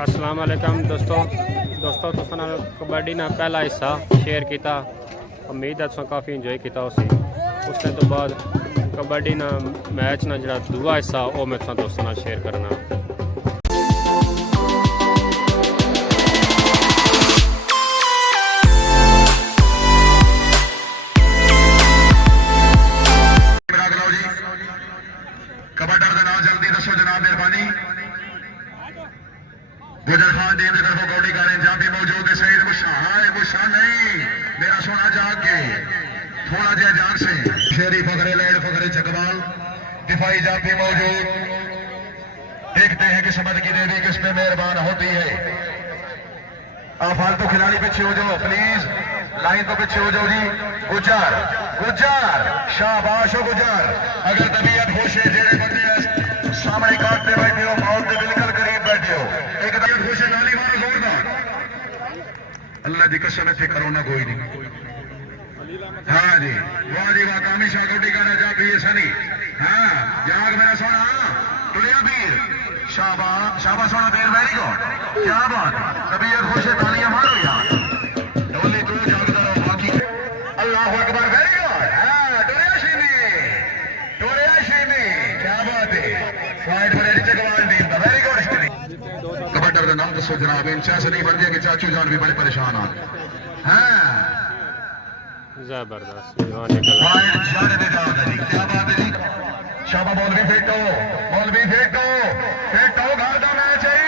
अस्सलाम वालेकुम दोस्तों तुसां नाल कबड्डी ना पहला हिस्सा शेयर किया। उम्मीद है तुसां काफ़ी इंजॉय किया। उसके तो बाद कबड्डी ना मैच ना जो दूआ हिस्सा वो मैं तुसां दोस्तों नाल शेयर करना। कबड्डर का नाम जल्दी दसो जनाब, मेहरबानी। गुजर खान टीम की तरफों कौडी गाने जहां भी मौजूद है। सईद मुशा, हाँ मुशा नहीं, मेरा सोना जाग के थोड़ा जहा जाग से शेरी फखरे लैंड फखरे चकवाल दिफाई जहां भी मौजूद। देखते हैं कि समझ की देवी किस पे मेहरबान होती है। आप फालतू खिलाड़ी पीछे हो जाओ प्लीज, लाइन तो पीछे हो जाओ जी। गुजर गुजर शाबाश हो गुजर। अगर तबीयत खुश है, जेड़े बंदे सामने काटते बैठे हो, मौत के बिल्कुल करीब बैठे हो, एक तबीयत खुश है, नाली मारो जोरदार। अल्लाह की कसम इतने करोना कोई नहीं। हाँ जी, वाह जी वाह। कामी शाह गोडी का राजा भी है सनी। हाँ जाग मेरा सोना, तुलिया वीर, शाबाश शाबाश सोना वीर, वेरी गुड, क्या बात। तबीयत खुश है, तालियां मारो यार। डोली तू जागदा रहो बाकी। अल्लाह अकबर, वेरी गुड। हाँ टोरिया शीनी, क्या बात है। फाइट बड़े चकवाल टीम का, वेरी गुड। कबड्डर का नाम दसो जनाब। इंचास नहीं बन गया कि चाचू जान भी बड़े परेशान आ। हाँ जबरदस्त क्या बात है जी। शाबा मौलवी फेंटो, मौलवी फेंटो, फेंटो घर का मैच है।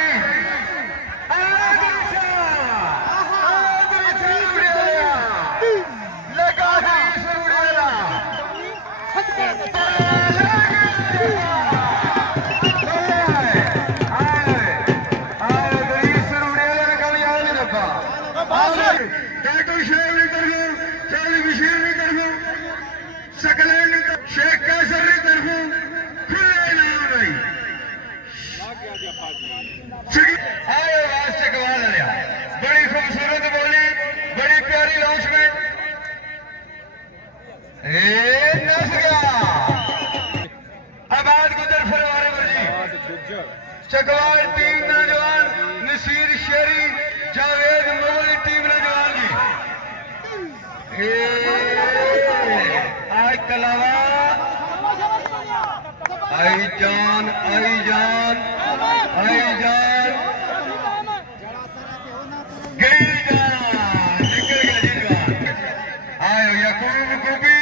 बड़ी खूबसूरत बोली, बड़ी प्यारी लॉन्चमेंट। नस गया आबाद गुजर फरवारे जी। चकवाल टीम नौजवान नसीर शेरी जावेद मोगली टीम नौजवान जी। आज कलावा आई जान आई जान आई जान गई जान, निकल गया जी जवान। आयो यकूब कुबी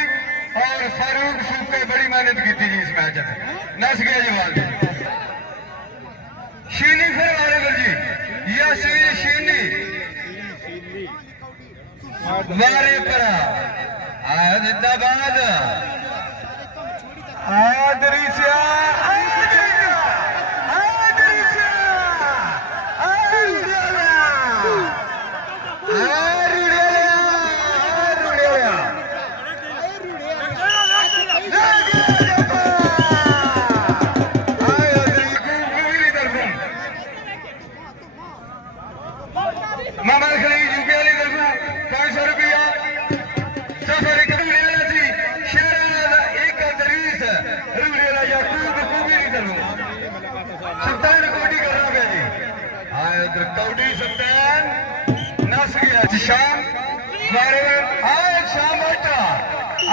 और फारूक सूपे बड़ी मेहनत की थी जी इस मैच में, नस गया जवान। शीनी फिर मारे जी, यासीर शीनी मारे परा जिंदाबाद। आदरिसिया मामा खलीज यूपी वाली तरफों 500 रुपया। सफर एक शेर एक दरीस रूरेला याकूब खूबी की तरफों सुल्तान कोटी कर रहा है जी। हाँ उधर कौडी सुल्तान नस गया। शाम मारे आज शाम बैठा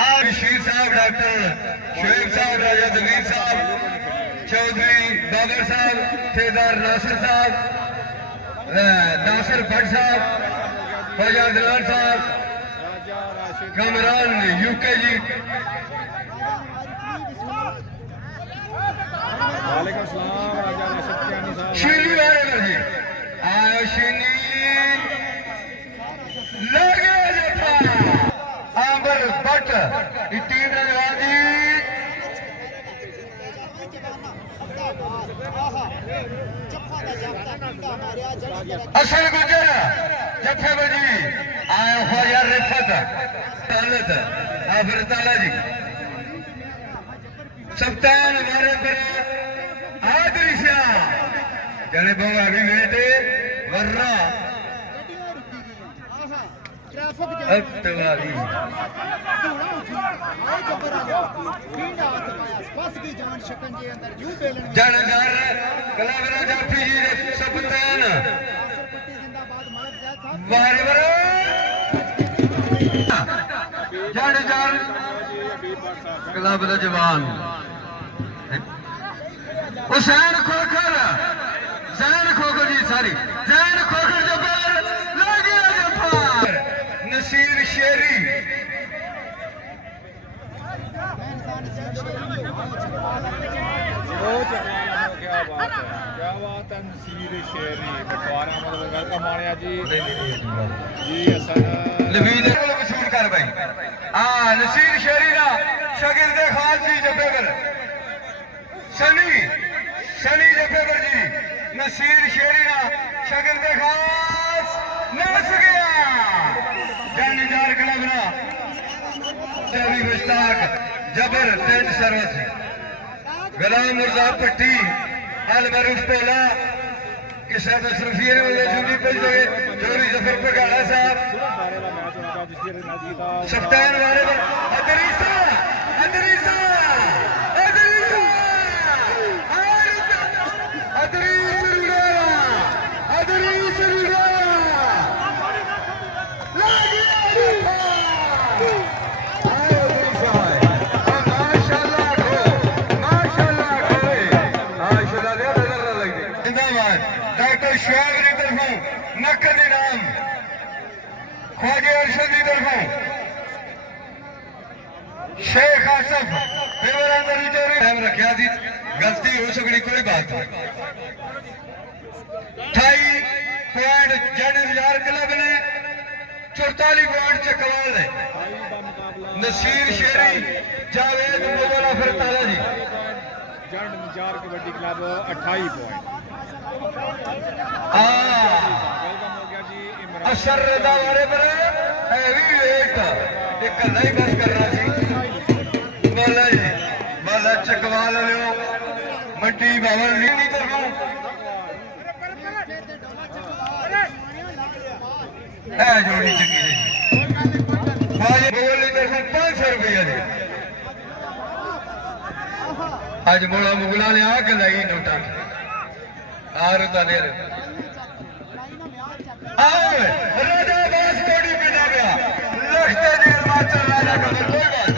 आज शीर साहब, डॉक्टर शुएब साहब, राजा जमीर साहब, चौधरी बाबर साहब, ठेकेदार नासिर साहब, नासिर भट्ट साहब, ख्वाजा दिलान साहब, कमरान यूके जी। शीनी वाले जी आयो शीनी लगे जफा आंबर भट्ट टीम नवाजी। असल गुजर जफे बजी आयो ख्वाजा रिफत तालत आफर ताला जी। सप्तान हमारे पर आदरिशा जाने बहु अभी बेटे वर्रा अत्तवाली जनजार कलावरा जाफी जी दे सपतान बारे बारे जनजार कलावरा जवान हुसैन खोखर जैन खोखर जी सारी जैन खोखर जबर लगे जफर नसीर शेरी क्या बात है नसीर शेरी बटवारा मतलब गल कमाने जी असन लबीद को मशहूर कर भाई हां नसीर शेरी ना शागिर्द खास जी जफेवर सनी जफेवर जी नसीर शेरी ना शागिर्द खास नस गया जानदार क्लब ना सभी मुश्ताक जबर टेंट सर्विस गुलाम मिर्जा पट्टी अल मरूफ पहला कि शायद अशरफिया ने मुझे जूनी पल जगह जोरी जफर पगाड़ा साहब सफ्तान वाले पर अदरीसा अदरीसा अदरीसा अदरीस रुड़ा लागी डॉक्टर शुआब की तरफों नकद इनाम ख्वाजा अरशद की तरफों शेख आसफ टाइम रखा थी गलती हो सकती कोई बात नहीं 28 पॉइंट जनजार क्लब ने 44 पॉइंट चकवाल ने नसीर शेरी जावेद मुगल अफर ताला जी जनजार कबड्डी क्लब 28 पॉइंट असर दावरे पर हैवी वेट एक नहीं बस करना जी बोला जी बोला चकवा लियो मंडी भवन नीली तरफों ए जोड़ी चंगी जी आज बोली तरफों 500 रुपया जी आज मोड़ा मुगला ने आके लाई नोटा आरुता ने राजा बास कोड़ी पिटा गया लखते जी हिमाचल राजा का कोई बात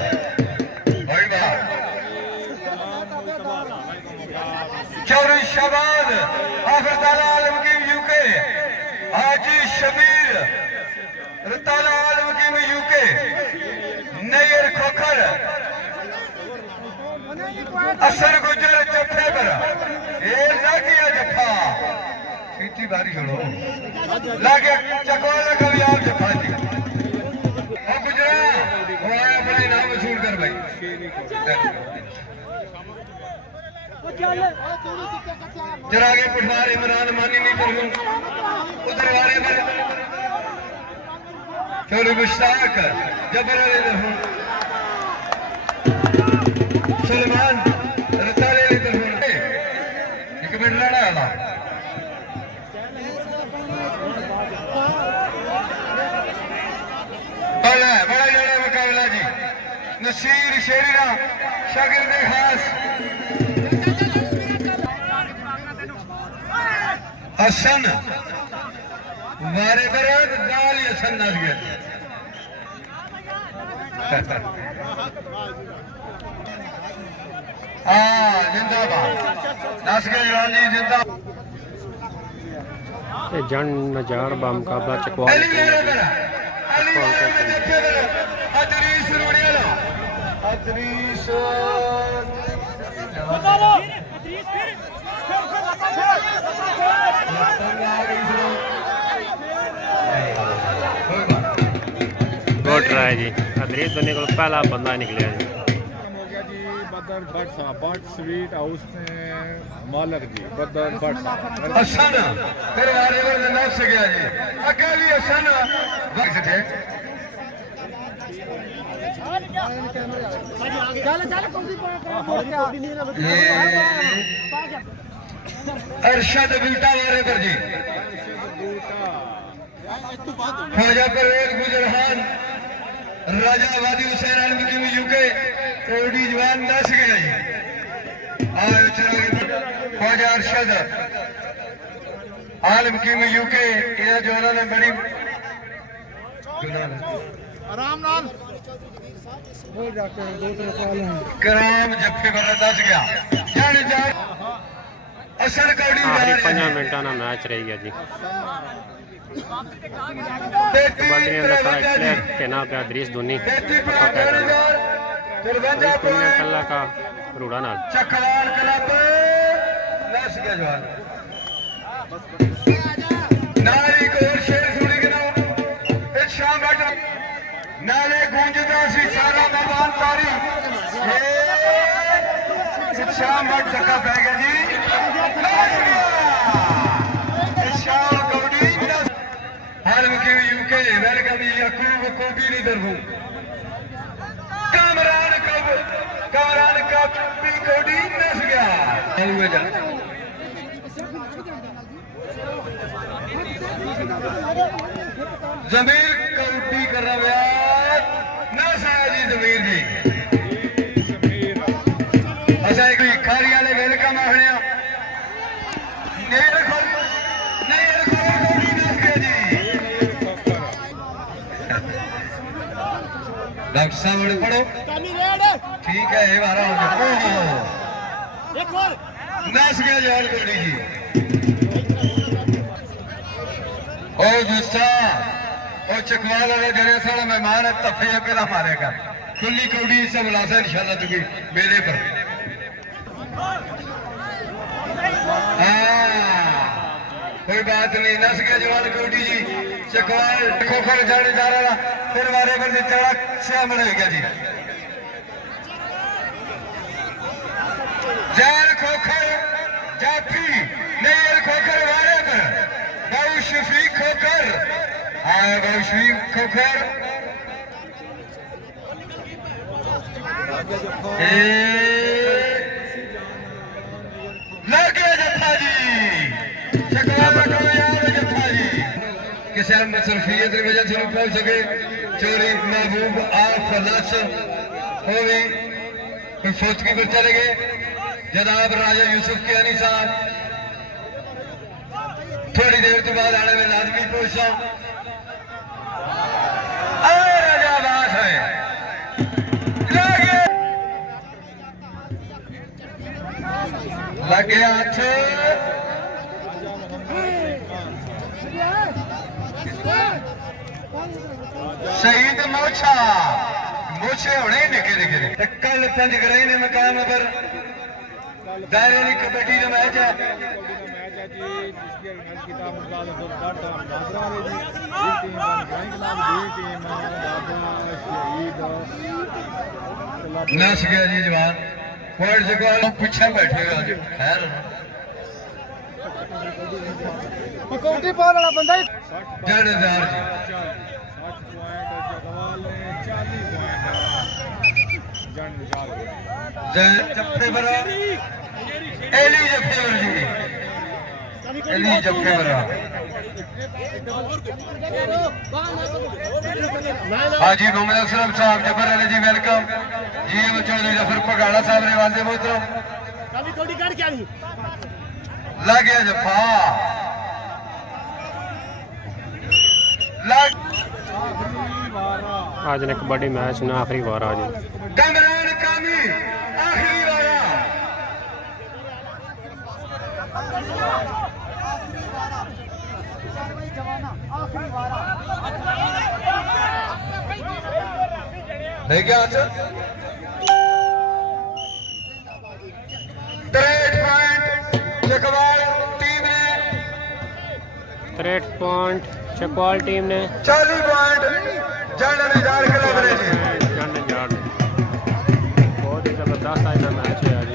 कोई बात चौरी शबाद आफरताला आलम की यूके हाजी शबीर रताला आलम की यूके नैयर खोखर असर गुजर जफे पर ये ना किया जफा सीटी बारी छोड़ो लागे चकवाला का भी आप जफा जी और गुजरा वो आया अपना नाम मशहूर कर भाई जरा आगे पटवार इमरान मानी नहीं कर उधर वाले पर चोरी मुश्ताक जबर सलमान रताले ले तो एक मिनट लड़ा वाला बड़ा जड़ा मुकाबला जी नसीर शेरी ना शागिर्द खास हसन मारे बरात दाल हसन ना गया जिंदाबाद दस के जवान जी जिंदा जन नजार बा मुकाबला चकवाल अदरीस रोड़ियाला अदरीस गुड ट्राई जी अदरीस बने को पहला बंदा निकलिया जी बदर भट्ट साहब भट्ट स्वीट हाउस मालक जी बदर भट्ट साहब हसन फिर वाले पर नफ से गया जी अगे भी हसन वक्त थे अरशद बूटा वाले पर जी ख्वाजा परवेज गुजरहान राजा वादी हुसैन आलम यूके ओडी जवान 10 गया जी और ख्वाजा अरशद आलम किंग यूके ये जो उन्होंने बड़ी आराम नाल कराम जफ्फे पर 10 गया जाने जा असर कौड़ी आखिरी 5 मिनटां ਦਾ मैच रह गया जी कबड्डी ने सारा प्लेयर कहना पे दरीस धोनी कल्ला का रूड़ा नाल चकवाल क्लब लस गया जवान नारी कोर शेर सुनी के नाम एक शाम बैठा नाले गूंजता सी सारा मैदान तारी एक शाम बैठ सका पै गया जी लस गया एक शाम कबड्डी हालम की यूके वेलकम यकूब को भी नहीं दरबू कामरान का भी कबड्डी लस गया जमीर कबड्डी कर रहा है नसा जी जमीर जी अच्छा एक खारी वाले वेलकम आखने नहीं रखो कबड्डी लस गया जी डॉक्टर साहब पढ़ो ठीक है ये बारा हो गया नस गया जवान कबड्डी जी ओ गुस्सा ओ चकवाल वाले जरे सारा मेहमान है तफे पहला मारेगा खुली कौड़ी से बुलासा इंशाल्लाह तुझे मेरे पर कोई बात नहीं नस गया जवान कौड़ी जी चकवाल खोखर जाने जा रहा फिर मारे पर चढ़ा शामिल हो गया जी जैर खोखर जाफी नहीं खोखर वारे पर बहु शफीक खोखर बहु शफीक खोखर लग गया जत्था जी जत्था जी किसी मसरूफियत की वजह से नहीं पहुंच सके चोरी महबूब आफ लस हो गई कोई फौतगी पर चले गए जनाब राजा यूसुफ कियानी साहब थोड़ी देर के बाद आने में लाजमी पहुंचा राजा बास है लगे हाथ शहीद मोछा मोछे होने निके निके कल पंज गराई ने मकाम पर दायरे की कबड्डी का मैच है नस गया जी जवान वर्ल्ड से पीछे बैठे हुए आज खैर जड़ेदार जी जफ्फेवर एली जफ्फेवर जी एली जफ्फेवर हाजी मोहम्मद असलम साहब जफर अली जी वेलकम जी चौधरी जफर पगाड़ा साहब ने वादे मोहतरम लग गया जफा आज ने कबड्डी मैच ना आखिरी बार आज कमरान कामी आखिरी वाला नहीं क्या 63 पॉइंट चकवाल टीम ने 63 पॉइंट चकवाल टीम ने 40 पॉइंट जंड निजार के लग रहे हैं बहुत ही जबरदस्त आज का मैच है आज